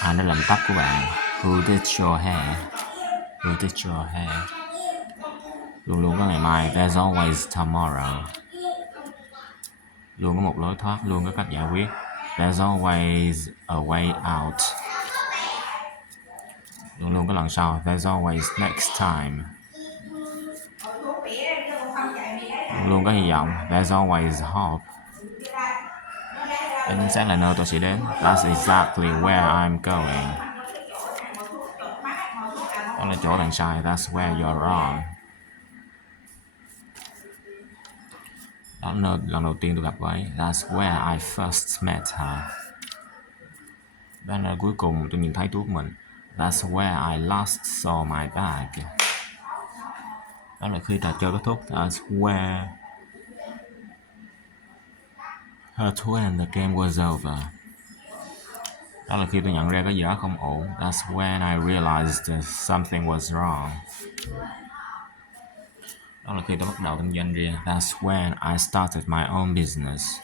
Ai đã làm tóc của bạn? Who did your hair? Who did your hair? Luôn luôn có ngày mai. There's always tomorrow. Luôn có một lối thoát, luôn có cách giải quyết. There's always a way out. Luôn luôn có lần sau. There's always next time. Luôn luôn có hy vọng. There's always hope. Đó chính xác là nơi tôi sẽ đến. That's exactly where I'm going. Đó là chỗ bạn sai. That's where you're wrong. Đó là nơi lần đầu tiên tôi gặp cô ấy. That's where I first met her. Đó là nơi cuối cùng tôi nhìn thấy túi của mình. That's where I last saw my bag. Đó là khi trò chơi kết thúc. That's where when the game was over. Đó là khi tôi nhận ra có gì đó không ổn. That's when I realized something was wrong. Đó là khi tôi bắt đầu kinh doanh riêng. That's when I started my own business.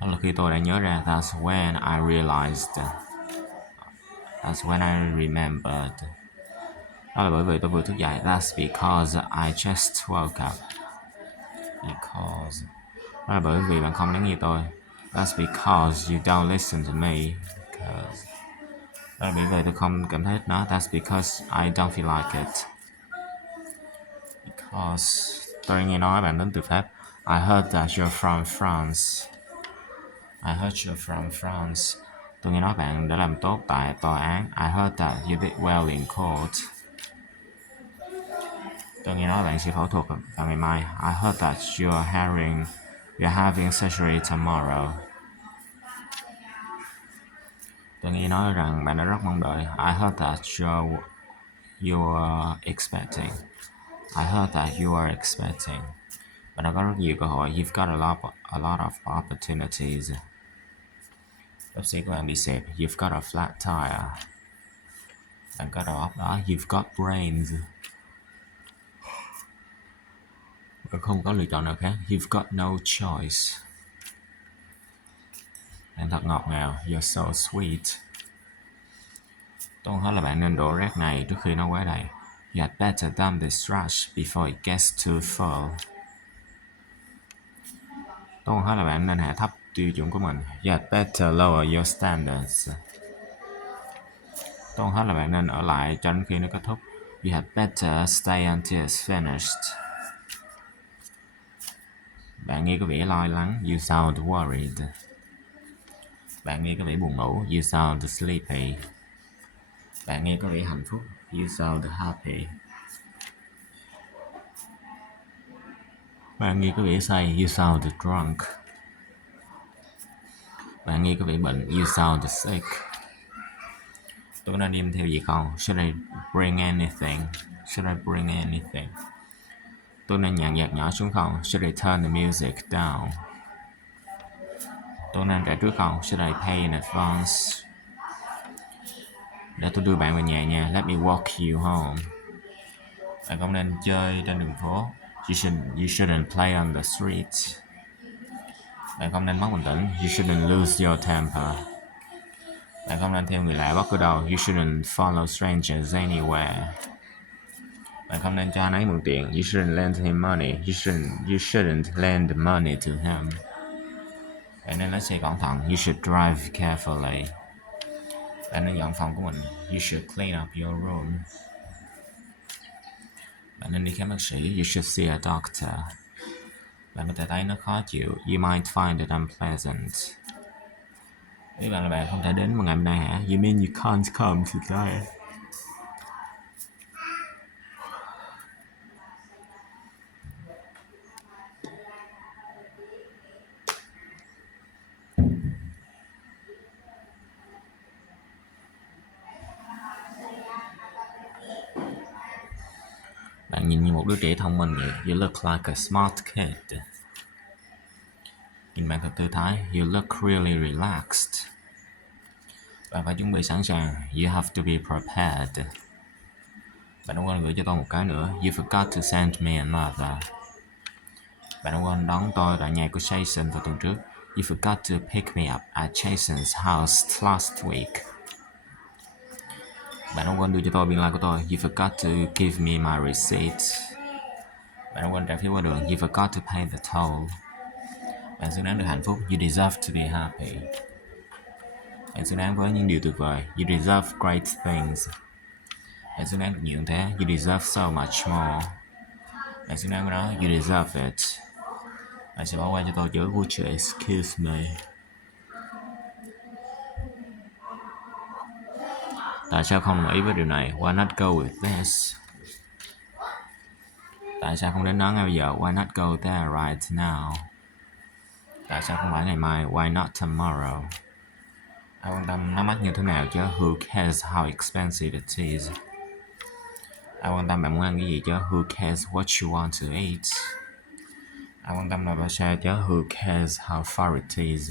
Đó là khi tôi đã nhớ ra. That's when I realized. That's when I remembered. Đó là bởi vì tôi vừa thức dậy. That's because I just woke up. Because. Đó là bởi vì bạn không lắng nghe tôi. That's because you don't listen to me. Because. Đó là bởi vì tôi không cảm thấy nó. That's because I don't feel like it. Because tôi nghe nói bạn đến từ Pháp. I heard that you're from France. I heard you're from France. Tôi nghe nói bạn đã làm tốt tại tòa án. I heard that you did well in court. Tôi nghe nói bạn sẽ phẫu thuật vào ngày mai. I heard that you're having surgery tomorrow. Tôi nghe nói rằng bạn đã rất mong đợi. I heard that you're expecting. I heard that you are expecting. Bạn đã có rất nhiều cơ hội. You've got a lot of opportunities. Bác sĩ của bạn bị xẹp. You've got a flat tire. Bạn có đầu óc đó. You've got brains. Bạn không có lựa chọn nào khác. You've got no choice. Bạn thật ngọt ngào. You're so sweet. Tôi hỏi là bạn nên đổ rác này trước khi nó quá đầy. You had better dump this trash before it gets too full. Tôi hỏi là bạn nên hạ thấp tiêu chuẩn của mình. You had better lower your standards. Tôi hỏi là bạn nên ở lại cho đến khi nó kết thúc. You had better stay until it's finished. Bạn nghe có vẻ lo lắng. You sound worried. Bạn nghe có vẻ buồn ngủ. You sound sleepy. Bạn nghe có vẻ hạnh phúc. You sound happy. Bạn nghe có vẻ say. You sound drunk. Bạn nghe có vẻ bệnh. You sound sick. Tôi nên đem theo gì không? Should I bring anything? Should I bring anything? Tôi nên nhạc nhạc nhỏ xuống không? Should I turn the music down? Tôi nên trả trước không? Should I pay in advance? Để tôi đưa bạn về nhà nha. Let me walk you home. Bạn không nên chơi trên đường phố. You shouldn't play on the streets. Bạn không nên mất bình tĩnh. You shouldn't lose your temper. Bạn không nên theo người lạ bất cứ đâu. You shouldn't follow strangers anywhere. Bạn không nên cho anh ấy mượn tiền. You shouldn't lend him money. You shouldn't lend money to him. Bạn nên lái xe cẩn thận. You should drive carefully. Bạn nên dọn phòng của mình. You should clean up your room. Bạn nên đi khám bác sĩ. You should see a doctor. Bạn có thể thấy nó khó chịu. You might find it unpleasant. Ý bạn là bạn không thể đến vào ngày hôm nay hả? You mean you can't come today? Bạn nhìn như một đứa trẻ thông minh vậy. You look like a smart kid. Nhìn bạn thật thư thái. You look really relaxed. Bạn phải chuẩn bị sẵn sàng. You have to be prepared. Bạn đã quên gửi cho tôi một cái nữa. You forgot to send me another. Bạn đã quên đón tôi tại nhà của Jason vào tuần trước. You You forgot to pick me up at Jason's house last week. Bạn đã quên đưa cho tôi biên lai của tôi. You forgot to give me my receipt. Bạn đã quên trả phí qua đường. You forgot to pay the toll. Bạn xứng đáng được hạnh phúc. You deserve to be happy. Bạn xứng đáng với những điều tuyệt vời. You deserve great things. Bạn xứng đáng được nhiều thế. You deserve so much more. Bạn xứng đáng với nó. You deserve it. Bạn sẽ bỏ qua cho tôi chứ. Would you excuse me? Tại sao không đồng ý với điều này? Why not go with this? Tại sao không đến đó ngay bây giờ? Why not go there right now? Tại sao không phải ngày mai? Why not tomorrow? Ai quan tâm nó mắc như thế nào chứ? Who cares how expensive it is? Ai quan tâm bạn muốn ăn cái gì chứ? Who cares what you want to eat? Ai quan tâm là bao xa chứ? Who cares how far it is?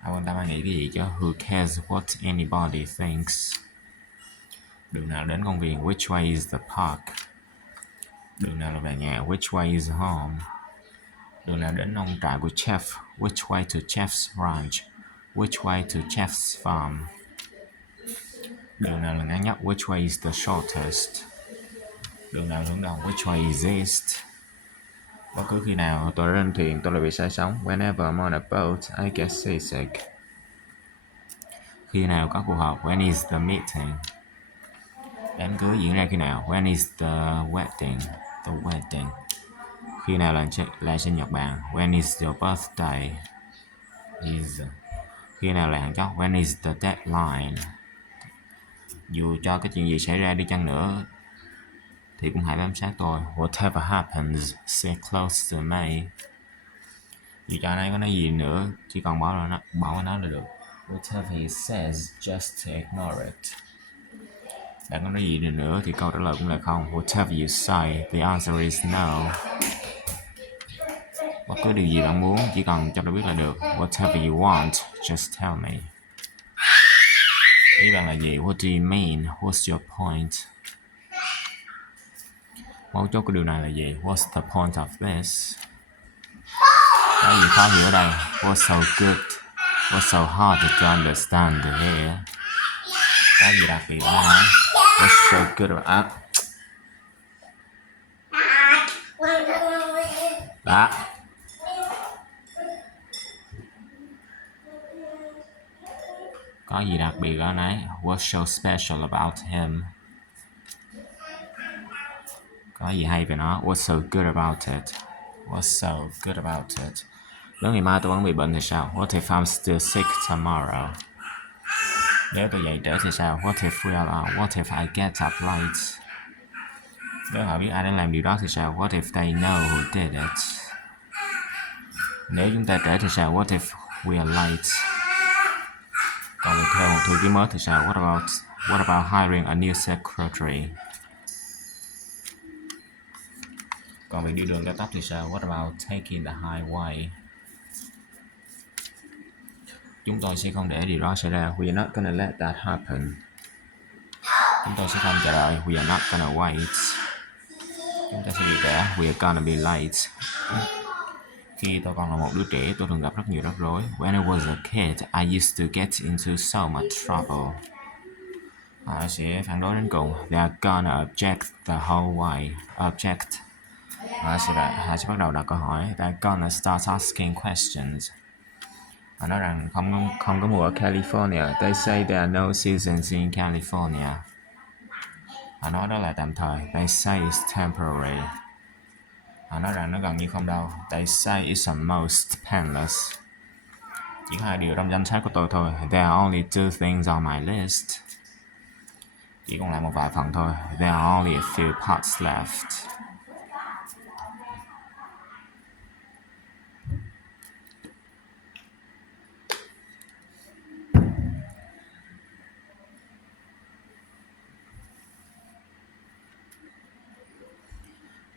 Ai quan tâm ai nghĩ cái gì chứ? Who cares what anybody thinks? Đường nào đến công viên? Which way is the park? Đường nào là về nhà? Which way is home? Đường nào đến nông trại của Chef? Which way to Chef's ranch? Which way to Chef's farm? Đường nào là ngắn nhất? Which way is the shortest? Đường nào hướng đông? Which way is east? Bất cứ khi nào tôi lên thuyền tôi lại bị say sóng. Whenever I'm on a boat, I get seasick. Khi nào có cuộc họp? When is the meeting? Đám cưới diễn ra khi nào? When is the wedding? The wedding. Khi nào là sinh nhật bạn? When is your birthday? Khi nào là hạn chót? When is the deadline? Dù cho cái chuyện gì xảy ra đi chăng nữa thì cũng hãy bám sát tôi. Whatever happens, stay close to me. Dù cho anh ấy có nói gì nữa, chỉ còn bỏ nó là được. Whatever he says, just ignore it. Bạn có nói gì nữa thì câu trả lời cũng là không. Whatever you say, the answer is no. Bất cứ điều gì bạn muốn, chỉ cần cho tôi biết là được. Whatever you want, just tell me. Ý bạn là gì? What do you mean? What's your point? Mấu chốt của điều này là gì? What's the point of this? Cái gì khó hiểu ở đây? What's so good? What's so hard to understand here? Cái gì đặc biệt ở đây? What's so good about đó? Có gì đặc biệt ở đây? What's so special about him? Có gì hay về nó? What's so good about it? What's so good about it? Nếu ngày mai tôi vẫn bị bệnh thì sao? What if I'm still sick tomorrow? Nếu tôi dậy trễ thì sao? What if I get up late? Nếu họ biết ai đã làm điều đó thì sao? What if they know who did it? Nếu chúng ta trễ thì sao? What if we are late? Còn việc thuê một thư ký mới thì sao? What about hiring a new secretary? Còn việc đi đường cao tốc thì sao? What about taking the highway? Chúng tôi sẽ không để điều đó xảy ra. We are not gonna let that happen. Chúng tôi sẽ không chờ đợi. We are not gonna wait. Chúng ta sẽ bị trễ. We are gonna be late. Khi tôi còn là một đứa trẻ, tôi thường gặp rất nhiều rắc rối. When I was a kid, I used to get into so much trouble. Họ sẽ phản đối đến cùng. They are gonna object the whole way. Họ sẽ bắt đầu đặt câu hỏi. They are gonna start asking questions. Họ nói rằng không có mùa ở California. They say there are no seasons in California. Họ nói đó là tạm thời. They say it's temporary. Họ nói rằng nó gần như không đâu. They say it's almost painless. Chỉ có hai điều trong danh sách của tôi thôi. There are only two things on my list. Chỉ còn lại một vài phần thôi. There are only a few parts left.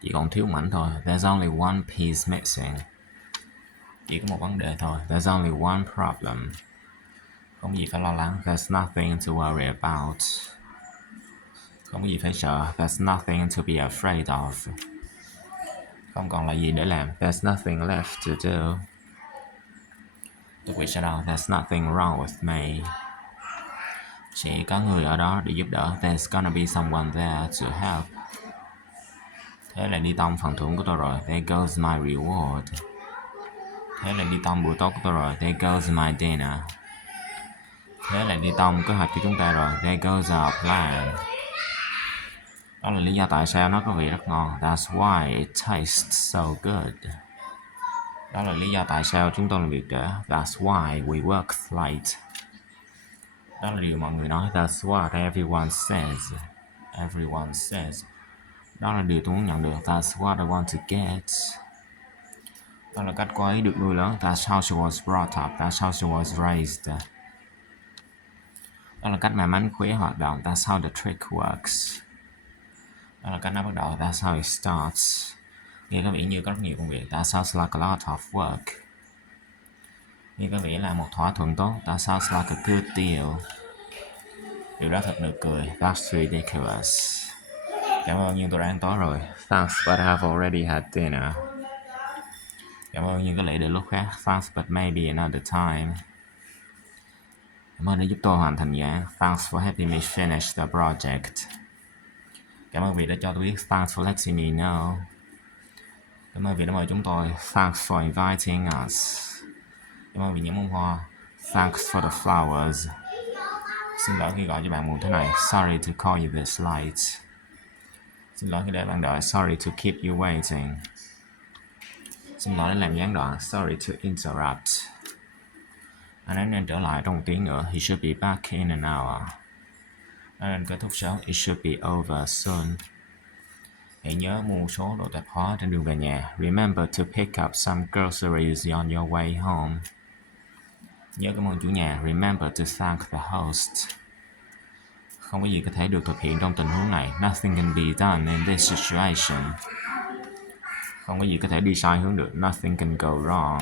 Chỉ còn thiếu mảnh thôi. There's only one piece missing. Chỉ có một vấn đề thôi. There's only one problem. Không gì phải lo lắng. There's nothing to worry about. Không có gì phải sợ. There's nothing to be afraid of. Không còn là gì để làm. There's nothing left to do. Tôi quỳ sau đầu. There's nothing wrong with me. Sẽ có người ở đó để giúp đỡ. There's gonna be someone there to help. Thế là đi tông phần thưởng của tôi rồi. There goes my reward. Thế là đi tông bữa tốt của tôi rồi. There goes my dinner. Thế là đi tông kế hoạch của chúng ta rồi. There goes our plan. Đó là lý do tại sao nó có vị rất ngon. That's why it tastes so good. Đó là lý do tại sao chúng tôi làm việc trễ. That's why we work late. Đó là điều mọi người nói. That's what everyone says. Everyone says. Đó là điều tôi muốn nhận được. That's what I want to get. Đó là cách cô ấy được nuôi lớn. That's how she was brought up. That's how she was raised. Đó là cách mà mánh khóe hoạt động. That's how the trick works. Đó là cách nó bắt đầu. That's how it starts. Nghe có vẻ như có rất nhiều công việc. That sounds like a lot of work. Nghe có vẻ là một thỏa thuận tốt. That sounds like a good deal. Điều đó thật nực cười. That's ridiculous. Cảm ơn nhưng tôi đã ăn tối rồi. Thanks but I have already had dinner. Cảm ơn nhưng có lẽ để lúc khác. Thanks but maybe another time. Cảm ơn đã giúp tôi hoàn thành dự án. Thanks for helping me finish the project. Cảm ơn vì đã cho tôi biết. Thanks for letting me know. Cảm ơn vì đã mời chúng tôi. Thanks for inviting us. Cảm ơn vì những bông hoa. Thanks for the flowers. Xin lỗi khi gọi cho bạn muộn thế này. Sorry to call you this late. Xin lỗi khi để bạn đợi. Sorry to keep you waiting. Xin lỗi để làm gián đoạn. Sorry to interrupt. Anh ấy nên trở lại trong một tiếng nữa. He should be back in an hour. Anh nên kết thúc sớm. It should be over soon. Hãy nhớ mua số đồ tạp hóa trên đường về nhà. Remember to pick up some groceries on your way home. Nhớ cảm ơn chủ nhà. Remember to thank the host. Không có gì có thể được thực hiện trong tình huống này. Nothing can be done in this situation. Không có gì có thể đi sai hướng được. Nothing can go wrong.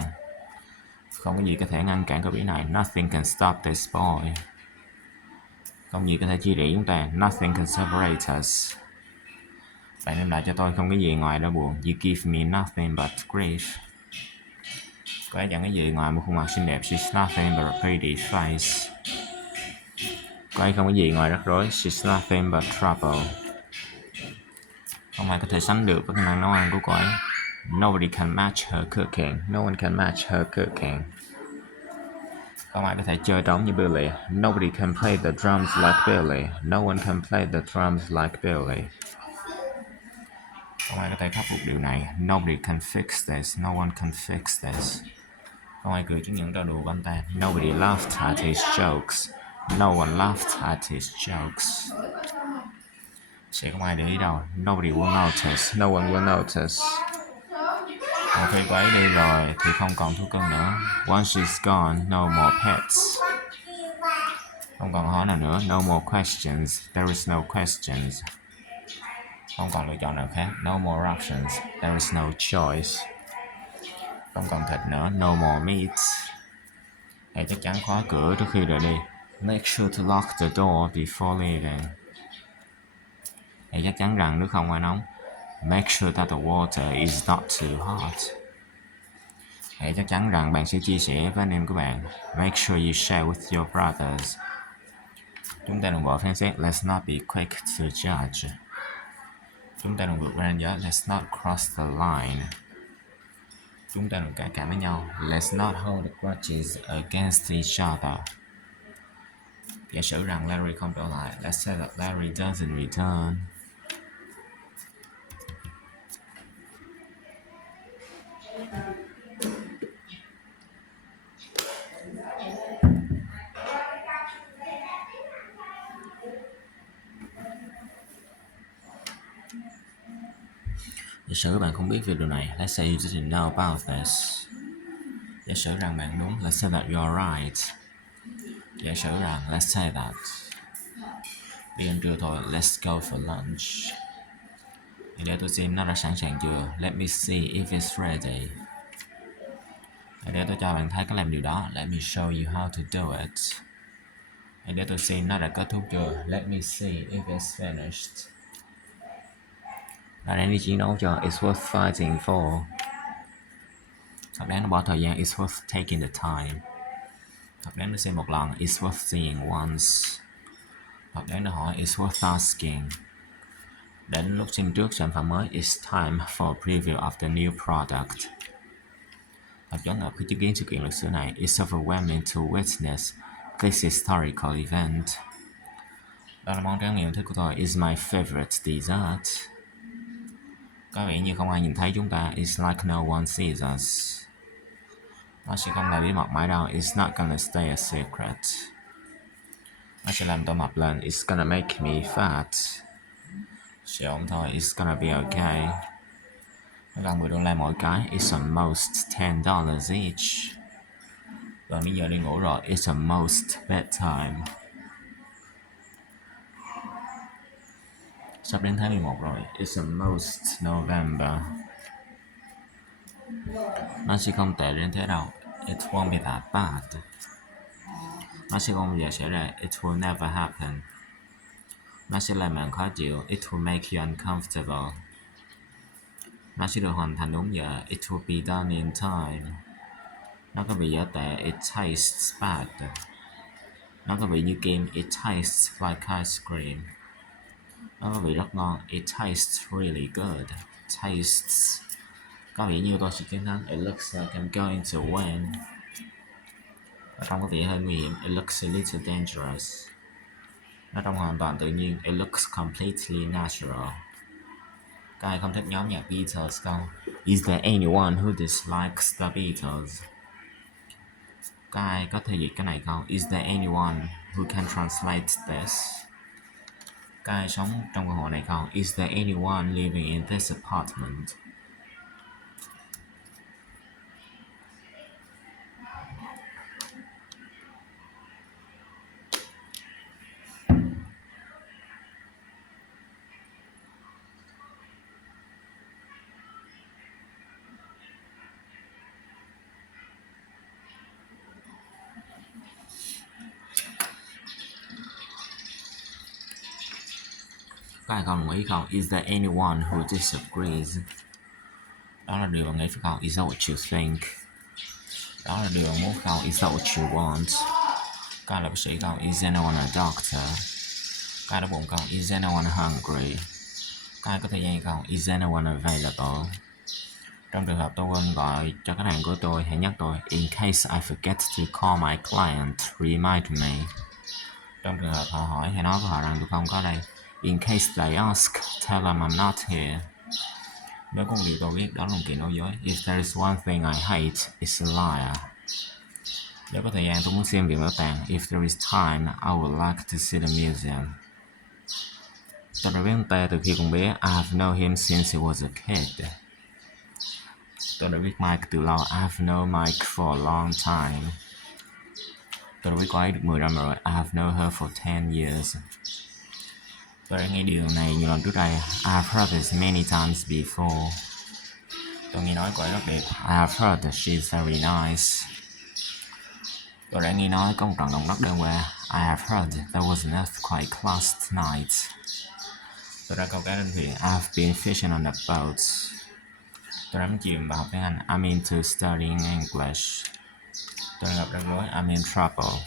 Không có gì có thể ngăn cản cậu bé này. Nothing can stop this boy. Không gì có thể chia rẽ chúng ta. Nothing can separate us. Bạn đem lại cho tôi không có gì ngoài đau buồn. You give me nothing but grief. Cô ấy chẳng có gì ngoài một khuôn mặt xinh đẹp. She's nothing but a pretty face. Cô ấy không có gì ngoài rắc rối. She's nothing but trouble. Không ai có thể sánh được với khả năng nấu ăn của cô ấy. Nobody can match her cooking. No one can match her cooking. Không ai có thể chơi trống như Billy. Nobody can play the drums like Billy. No one can play the drums like Billy. Không ai có thể khắc phục điều này. Nobody can fix this. No one can fix this. Không ai cười trước những trò đùa của anh ta. Nobody laughed at his jokes. No one laughed at his jokes. Sẽ không ai để ý đâu. Nobody will notice. No one will notice. Một khi cô ấy đi rồi thì không còn thú cưng nữa. Once she's gone, no more pets. Không còn hỏi nào nữa. No more questions. There is no questions. Không còn lựa chọn nào khác. No more options. There is no choice. Không còn thịt nữa. No more meat. Hãy chắc chắn khóa cửa trước khi rời đi. Make sure to lock the door before leaving. Hãy chắc chắn rằng nước không quá nóng. Make sure that the water is not too hot. Hãy chắc chắn rằng bạn sẽ chia sẻ với anh em của bạn. Make sure you share with your brothers. Chúng ta đừng vội phán xét. Let's not be quick to judge. Chúng ta đừng vượt qua ranh giới. Let's not cross the line. Chúng ta đừng cãi cãi với nhau. Let's not hold grudges against each other. Giả sử rằng Larry không trở lại. Let's say that Larry doesn't return. Giả sử bạn không biết về điều này. Let's say you didn't know about this. Giả sử rằng bạn đúng. Let's say that you're right. Giả sử rằng let's say that. Đi ăn trưa thôi. Let's go for lunch. Để tôi xem nó đã sẵn sàng chưa. Let me see if it's ready. Để tôi cho bạn thấy cách làm điều đó. Let me show you how to do it. Để tôi xem nó đã kết thúc chưa. Let me see if it's finished. Là đáng đi chiến đấu cho. It's worth fighting for. Thật đáng nó bỏ thời gian. It's worth taking the time. Thật đáng được xem một lần. It's worth seeing once. Thật đáng được hỏi. It's worth asking. Đến lúc xem trước sản phẩm mới. It's time for a preview of the new product. Thật choáng ngợp khi chứng kiến sự kiện lịch sử này. It's overwhelming to witness this historical event. Đó là món tráng miệng thích của tôi. It's my favorite dessert. Có vẻ như không ai nhìn thấy chúng ta. It's like no one sees us. Nó sẽ không là bí mật mãi đâu. It's not gonna stay a secret. Nó sẽ làm tôi mập lên. It's gonna make me fat. Sẽ ổn thôi. It's gonna be okay. Nó gần $10 mỗi cái. It's almost $10 each. Và bây giờ đi ngủ rồi. It's almost bedtime. Sắp đến tháng 11 rồi. It's almost November. Nó sẽ không tệ đến thế đâu. It won't be that bad. Nó sẽ không bao giờ xảy ra. It will never happen. Nó sẽ làm bạn khó chịu. It will make you uncomfortable. Nó sẽ được hoàn thành đúng giờ. It will be done in time. Nó có vị dở tệ. It tastes bad. Nó có vị như kem. It tastes like ice cream. Nó có vị rất ngon. It tastes really good. Tastes. Có vị như tôi sẽ chiến thắng. It looks like I'm going to win. Nó trông có vẻ hơi nguy hiểm. It looks a little dangerous. Nó trông hoàn toàn tự nhiên. It looks completely natural. Các ai không thích nhóm nhạc Beatles không? Is there anyone who dislikes the Beatles? Các ai có thể dịch cái này không? Is there anyone who can translate this? Các ai sống trong căn hộ này không? Is there anyone living in this apartment? Các ai không đồng ý không? Is there anyone who disagrees? Đó là điều bạn nghĩ phải không? Is that what you think? Đó là điều bạn muốn không? Is that what you want? Các ai là bác sĩ không? Is anyone a doctor? Các ai đói bụng không? Is anyone hungry? Các ai có thời gian không? Is anyone available? Trong trường hợp tôi quên gọi cho khách hàng của tôi, hãy nhắc tôi. In case I forget to call my client, remind me. Trong trường hợp họ hỏi, hãy nói với họ rằng tôi không có đây. In case they ask, tell them I'm not here. Nếu có một điều tôi biết, đó là một kiện nói dối. If there is one thing I hate, it's a liar. Nếu có thời gian, tôi muốn xem viện bảo tàng. If there is time, I would like to see the museum. Tôi đã biết ông ta từ khi còn bé. I have known him since he was a kid. Tôi đã biết Mike từ lâu. I have known Mike for a long time. Tôi đã biết cô ấy được 10 năm rồi. I have known her for 10 years. Tôi đã nghe điều này nhiều lần trước đây. I have heard this many times before. Tôi nghe nói cô ấy rất đẹp. I have heard that she is very nice. Tôi đã nghe nói có một trận động đất đêm qua. I have heard there was an earthquake last night. Tôi đã câu cá trên thuyền. I have been fishing on a boat. Tôi đã chìm vào học tiếng Anh. I'm into studying English. Tôi gặp rắc rối. I'm in trouble.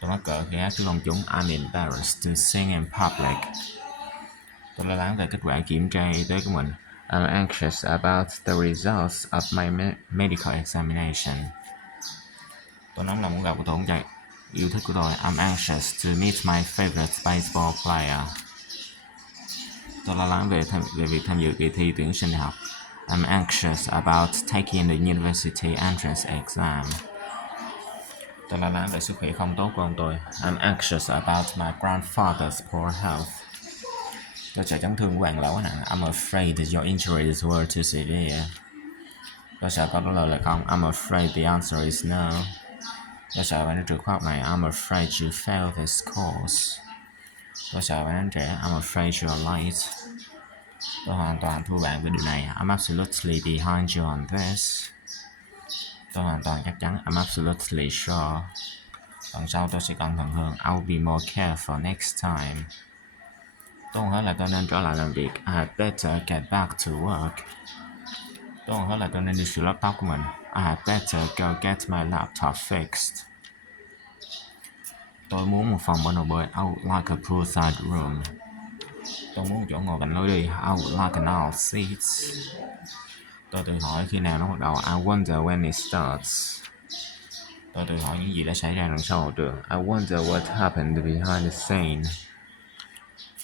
Tôi mắc cỡ khi hát trước công chúng. I'm embarrassed to sing in public. Tôi lo lắng về kết quả kiểm tra y tế của mình. I'm anxious about the results of my medical examination. Tôi nóng lòng muốn gặp cầu thủ chạy yêu thích của tôi. I'm anxious to meet my favorite baseball player. Tôi lo lắng về việc tham dự kỳ thi tuyển sinh đại học. I'm anxious about taking the university entrance exam. Tôi lo lắng về sức khỏe không tốt của ông tôi. I'm anxious about my grandfather's poor health. Tôi sợ chấn thương của bạn lão quá nặng. I'm afraid your injuries were too severe. Tôi sợ câu trả lời là không. I'm afraid the answer is no. Tôi sợ bạn đến trường khoa học này. I'm afraid you failed this course. Tôi sợ bạn đến trễ. I'm afraid you're late. Tôi hoàn toàn thua bạn về điều này. I'm absolutely behind you on this. Tôi hoàn toàn chắc chắn. I'm absolutely sure. Lần sau tôi sẽ cẩn thận hơn. I'll be more careful next time. Tôi còn hỏi là tôi nên trở lại làm việc. I had better get back to work. Tôi còn hỏi là tôi nên đi sửa laptop của mình. I had better go get my laptop fixed. Tôi muốn một phòng bên hồ bơi. I would like a poolside room. Tôi muốn chỗ ngồi cạnh lối đi. I would like an aisle seat. Tôi tự hỏi khi nào nó bắt đầu. I wonder when it starts. Tôi tự hỏi những gì đã xảy ra đằng sau hậu trường. I wonder what happened behind the scene.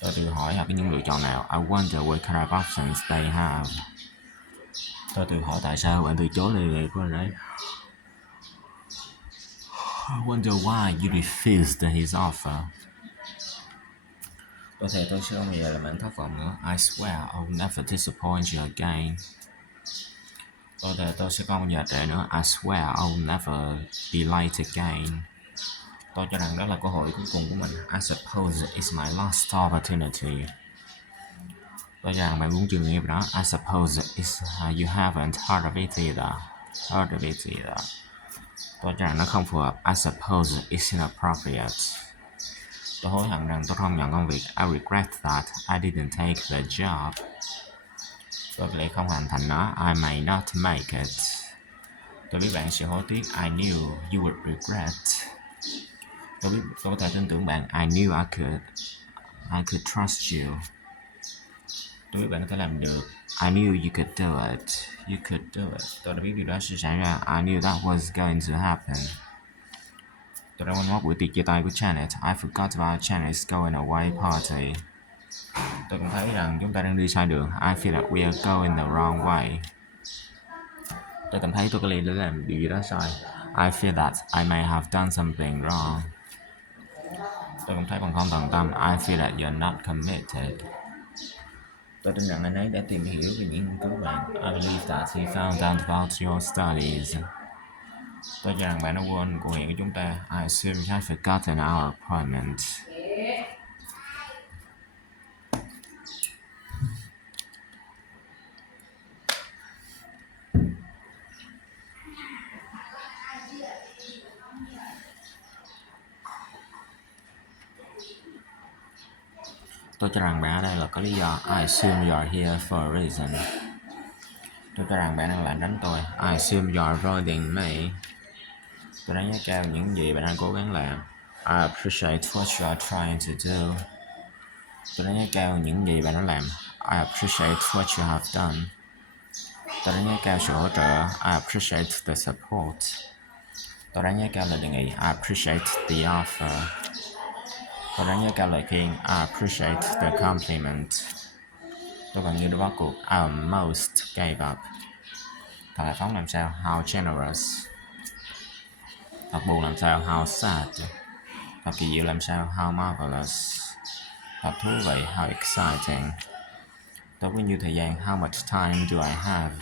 Tôi tự hỏi họ có những lựa chọn nào. I wonder what kind of options they have. Tôi tự hỏi tại sao bạn từ chối lời đề nghị của anh ấy. I wonder why you refused his offer. Tôi thề tôi sẽ không bao giờ làm bạn thất vọng nữa. I swear I will never disappoint you again. Tôi thề tôi sẽ không bao giờ trễ nữa. I swear I will never be late again. Tôi cho rằng đó là cơ hội cuối cùng của mình. I suppose it's my last opportunity. Tôi cho rằng bạn cũng chưa nghĩ về đó. I suppose it's you haven't heard of it either. Tôi cho rằng nó không phù hợp. I suppose it's inappropriate. Tôi hối hận rằng tôi không nhận công việc. I regret that I didn't take the job. Tôi có lẽ không hoàn thành nó. I may not make it. Tôi biết bạn sẽ hối tiếc. I knew you would regret. Tôi có thể tin tưởng bạn. I knew I could trust you. Tôi biết bạn có thể làm được. I knew you could do it. You could do it. Tôi đã biết điều đó sẽ xảy ra. I knew that was going to happen. Tôi đã quên mất buổi tiệc chia tay của Janet. I forgot about Janet's going away party. Tôi cũng thấy rằng chúng ta đang đi sai đường. I feel that we are going the wrong way. Tôi cảm thấy tôi có lẽ đã làm điều gì đó sai. I feel that I may have done something wrong. Tôi cảm thấy bạn không tận tâm. I feel that you're not committed. Tôi tin rằng anh ấy đã tìm hiểu về những nghiên cứu bạn. I believe that he found out about your studies. Tôi cho rằng bạn đã quên cuộc hẹn của chúng ta. I assume you have forgotten our appointment. Tôi cho rằng bạn ở đây là có lý do. I assume you are here for a reason. Tôi cho rằng bạn đang lảng tránh tôi. I assume you are avoiding me. Tôi đánh giá cao những gì bạn đang cố gắng làm. I appreciate what you are trying to do. Tôi đánh giá cao những gì bạn đã làm. I appreciate what you have done. Tôi đánh giá cao sự hỗ trợ. I appreciate the support. Tôi đánh giá cao lời đề nghị. I appreciate the offer. Tôi đánh giá cao lời khen. I appreciate the compliment. Tôi gần như đã bỏ cuộc. I almost gave up. Thật hào phóng làm sao? How generous. Thật buồn làm sao? How sad. Thật kỳ diệu làm sao? How marvelous. Thật thú vị. How exciting. Tôi có nhiêu thời gian? How much time do I have?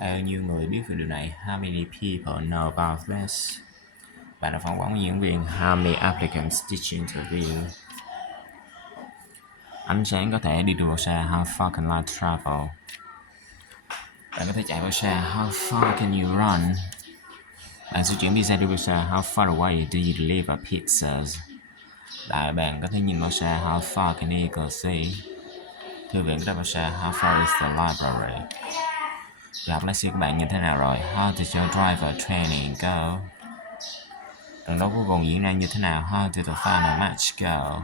Bao nhiêu người biết về điều này? How many people know about this? Bạn đã phỏng vấn diễn viên. How many applicants did you interview? Ánh sáng có thể đi được vào xa. How far can light travel? Bạn có thể chạy vào xa. How far can you run? Bạn sẽ chuyển pizza đi vào xa. How far away do you deliver pizzas? Đại bàng có thể nhìn vào xa. How far can eagle see? Thư viện có thể vào xa. How far is the library? Việc học lái xe của bạn như thế nào rồi? How did your driver training go? Trận đấu cuối cùng diễn ra như thế nào? How did the final match go?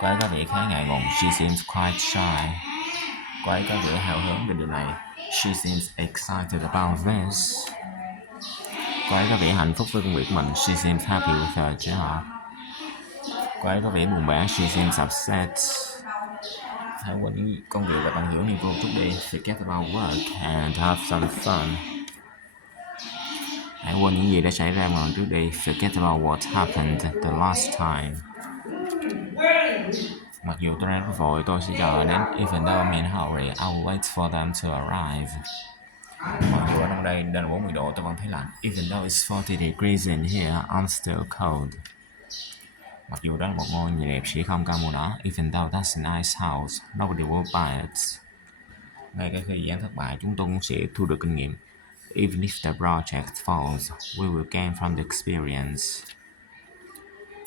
Cô ấy có vẻ khá ngại ngùng. She seems quite shy. Cô ấy có vẻ hào hứng về điều này. She seems excited about this. Cô ấy có vẻ hạnh phúc với công việc của mình. She seems happy with her job. Cô ấy có vẻ buồn bã. She seems upset. Hãy quên những công việc và tận hưởng niềm vui trước đi. Forget about work and have some fun. Hãy quên những gì đã xảy ra một lần trước đi. Forget about what happened the last time. Mặc dù tôi đang rất vội, tôi sẽ chờ đến. Even though I'm in a hurry, I will wait for them to arrive. Mặc dù ở trong đây đến 40 độ, tôi vẫn thấy lạnh. Even though it's 40 degrees in here, I'm still cold. Mặc dù đó là một ngôi nhà đẹp sẽ không cao mua nó. Even though that's a nice house, nobody will buy it. Ngay cả khi dự án thất bại, chúng tôi cũng sẽ thu được kinh nghiệm. Even if the project falls, we will gain from the experience.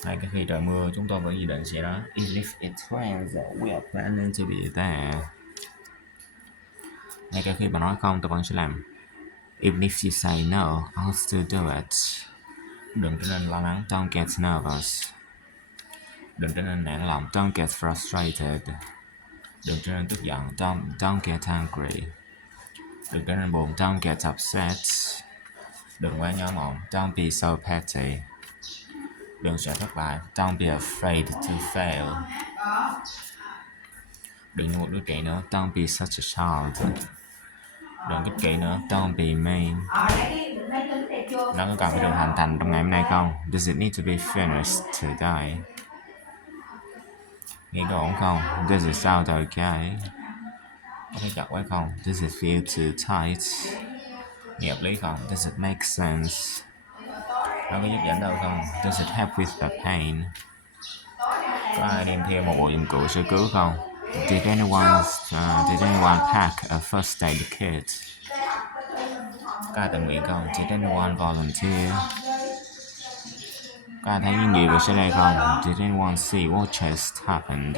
Ngay cả khi trời mưa, chúng tôi vẫn dự định sẽ đó. Even if it rains, we are planning to be there. Ngay cả khi bạn nói không, tôi vẫn sẽ làm. Even if you say no, I'll still do it. Đừng trở nên lo lắng, don't get nervous. Đừng trở nên nản lòng, don't get frustrated. Đừng trở nên tức giận, don't get angry. Đừng trở nên buồn, don't get upset. Đừng quá nhỏ mọn, don't be so petty. Đừng sợ thất bại, don't be afraid to fail. Đừng như một đứa trẻ nữa, don't be such a child. Đừng ích kỷ nữa, don't be mean. Nó có cần phải được hoàn thành trong ngày hôm nay không? Does it need to be finished today? Nghe có ổn không? Does it sound okay? Có thấy chặt quá không? Does it feel too tight? Nghe hợp lý không? Does it make sense? Nó có giúp giảm đau không? Does it help with the pain? Có ai đem theo một bộ dụng cụ sơ cứu không? Did anyone pack a first aid kit? Có ai tình nguyện không? Did anyone volunteer? Có ai thấy những gì vừa xảy ra không? Did anyone see what just happened?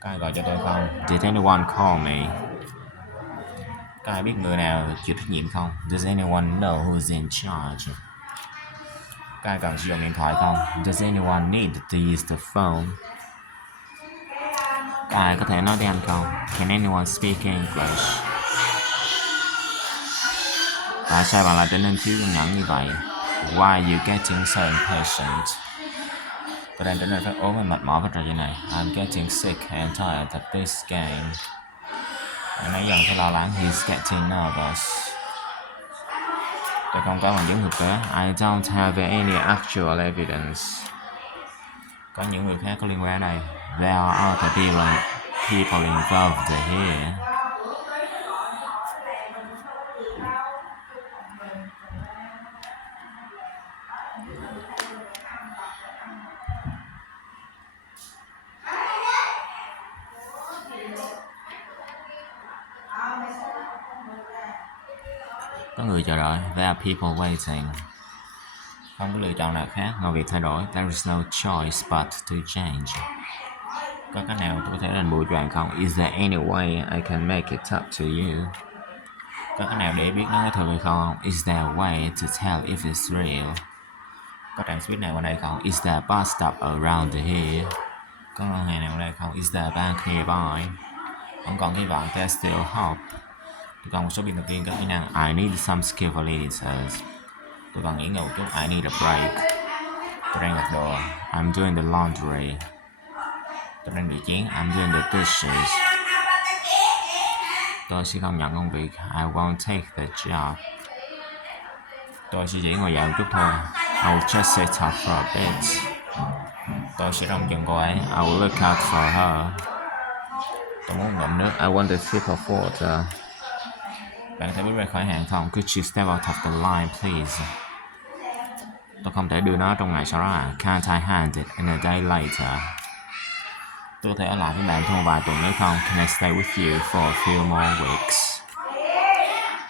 Có ai gọi cho tôi không? Did anyone call me? Có ai biết người nào chịu trách nhiệm không? Does anyone know who's in charge? Có ai cần sử dụng điện thoại không? Does anyone need to use the phone? Có ai có thể nói tiếng Anh không? Can anyone speak English? Tại sao bạn lại trở nên thiếu kiên nhẫn như vậy? Why are you getting so impatient? Tôi đang trở nên rất ốm và mệt mỏi với trò chơi này. I'm getting sick and tired of this game. Anh ấy dần thấy lo lắng. He's getting nervous. Tôi không có bằng chứng thực tế. I don't have any actual evidence. Có những người khác có liên quan ở đây. There are other people involved here. Có người chờ đợi. There are people waiting. Không có lựa chọn nào khác ngoài việc thay đổi. There is no choice but to change. Có cách nào tôi có thể đền bù cho bạn không? Is there any way I can make it up to you? Có cách nào để biết nó có thật hay không? Is there a way to tell if it's real? Có trạm xe buýt nào ở đây không? Is there a bus stop around here? Có ngân hàng nào ở đây không? Is there a bank nearby? Vẫn còn hy vọng, there's still hope. Tôi cần một số biên tập viên có kỹ năng. I need some skillful editors. Tôi cần nghỉ ngơi một chút. I need a break. Tôi đang giặt đồ. I'm doing the laundry. Tôi đang rửa chén. I'm doing the dishes. Tôi sẽ không nhận công việc. I won't take the job. Tôi sẽ chỉ ngồi dạo một chút thôi. I will just sit up for a bit. Tôi sẽ trông chừng cô ấy. I will look out for her. Tôi muốn ngụm nước. I want a sip of water. Bạn có thể bước ra khỏi hàng không? Could you step out of the line, please? Tôi không thể đưa nó trong ngày sau đó à? Can't I hand it in a day later? Tôi có thể ở lại với bạn thêm vài tuần nữa không? Can I stay with you for a few more weeks?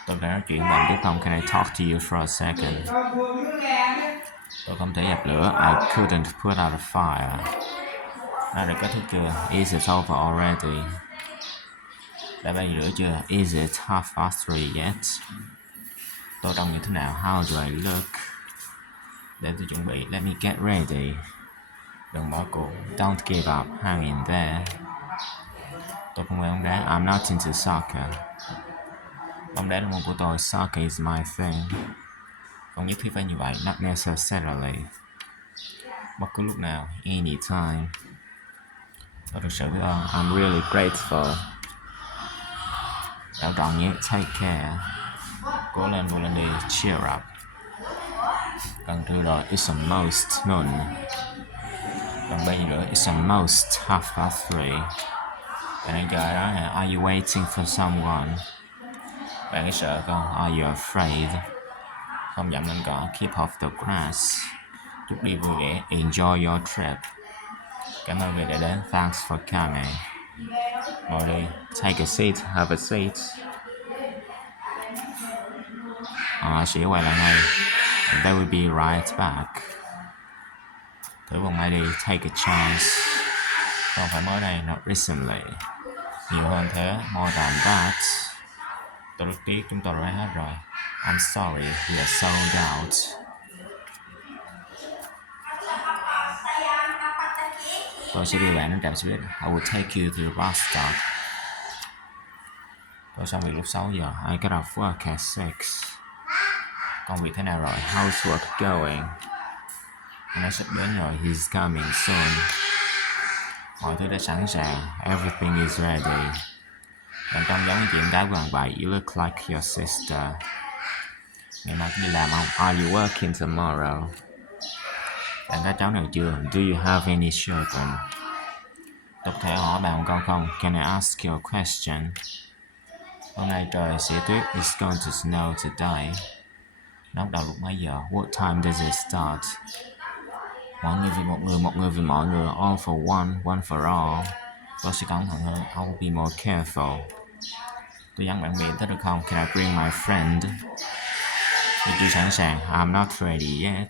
Tôi có thể nói chuyện với bạn tiếp không? Can I talk to you for a second? Tôi không thể dập lửa. I couldn't put out a fire. Nó đã kết thúc chưa? Is it over already? Đã bay lửa chưa? Is it half past 3 yet? Tôi trông như thế nào? How do I look? Để tôi chuẩn bị. Let me get ready. Đừng bỏ cuộc. Don't give up. Hang in there. Tôi không quen bóng đá. I'm not into soccer. Bóng đá là môn của tôi. Soccer is my thing. Không nhất thiết phải như vậy. Not necessarily. Bất cứ lúc nào. Anytime. Tôi thực sự biết ơn. I'm really grateful. Bảo trọng nhé. Take care. Cố lên, vô lên đi. Cheer up. Cần thứ rồi. It's almost noon. Còn bây giờ it's almost half past 3. Bạn đang chờ đó hả? Are you waiting for someone? Bạn ấy sợ không? Are you afraid? Không dậm lên cỏ. Keep off the grass. Chúc đi vui vẻ. Enjoy your trip. Cảm ơn vì đã đến. Thanks for coming. Ngồi đi. Take a seat. Have a seat. Họ sẽ quay lại ngay. And they will be right back. Thử vòng ngay đi. Take a chance. Không phải mới đây. Not recently. Nhiều hơn thế. More than that. Tôi rất tiếc chúng tôi đã hết rồi. I'm sorry. We are sold out. Tôi sẽ đưa bạn đến trạm xe buýt. I will take you to the bus stop. Tôi xong việc lúc 6 giờ. I got off work at 6. Công việc thế nào rồi? How's work going? Anh ấy sắp đến rồi. He's coming soon. Mọi thứ đã sẵn sàng. Everything is ready. Bạn trông giống như chị em gái của bạn vậy. You look like your sister. Ngày mai có đi làm không? Are you working tomorrow? Bạn có cháu nào chưa? Do you have any children? Tôi có thể hỏi bạn một câu không? Can I ask you a question? Hôm nay trời sẽ tuyết. It's going to snow today. Nó bắt đầu lúc mấy giờ? What time does it start? Mọi người vì một người vì mọi người. All for one for all. Tôi sẽ cẩn thận hơn. I will be more careful. Tôi dẫn bạn bè tới được không? Can I bring my friend? Tôi chưa sẵn sàng. I'm not ready yet.